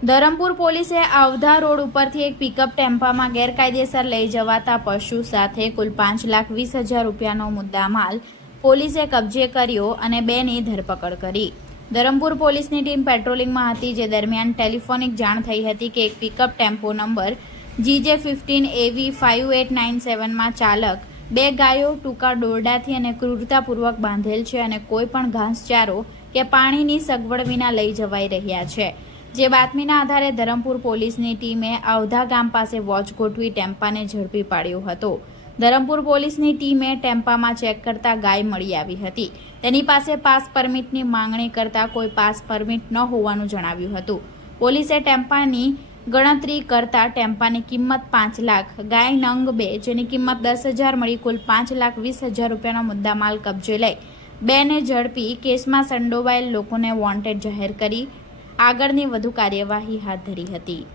ધરમપુર પોલીસે આવધા રોડ ઉપરથી એક પિકઅપ ટેમ્પામાં ગેરકાયદેસર લઈ જવાતા પશુ સાથે કુલ પાંચ લાખ વીસ હજાર રૂપિયાનો મુદ્દામાલ પોલીસે કબજે કર્યો અને બેની ધરપકડ કરી. ધરમપુર પોલીસની ટીમ પેટ્રોલિંગમાં હતી, જે દરમિયાન ટેલિફોનિક જાણ થઈ હતી કે એક pickup tempo number GJ fifteen AV five eight nine સેવનમાં ચાલક, બે ગાયો, ટૂંકા દોરડાથી અને ક્રૂરતાપૂર્વક બાંધેલ છે અને કોઈ પણ ઘાસચારો કે પાણીની સગવડ વિના લઈ જવાઈ રહ્યા છે. જે બાતમીના આધારે ધરમપુર પોલીસની ટીમે આવધા ગામ પાસે વોચ ગોઠવી ટેમ્પાને ઝડપી પાડ્યો હતો. ધરમપુર પોલીસની ટીમે ટેમ્પામાં ચેક કરતા ગાય મળી આવી હતી. તેની પાસે પાસ પરમિટની માંગણી કરતા કોઈ પાસ પરમિટ ન હોવાનું જણાવ્યું હતું. પોલીસે ટેમ્પાની ગણતરી કરતા ટેમ્પાની કિંમત પાંચ લાખ, ગાય નંગ બે, જેની કિંમત દસ હજાર મળી કુલ પાંચ લાખ વીસ હજાર રૂપિયાનો મુદ્દામાલ કબજે લઈ. બેને ઝડપી કેસમાં સંડોવાયેલ લોકોને વોન્ટેડ જાહેર કરી આગળની વધુ કાર્યવાહી હાથ ધરી હતી.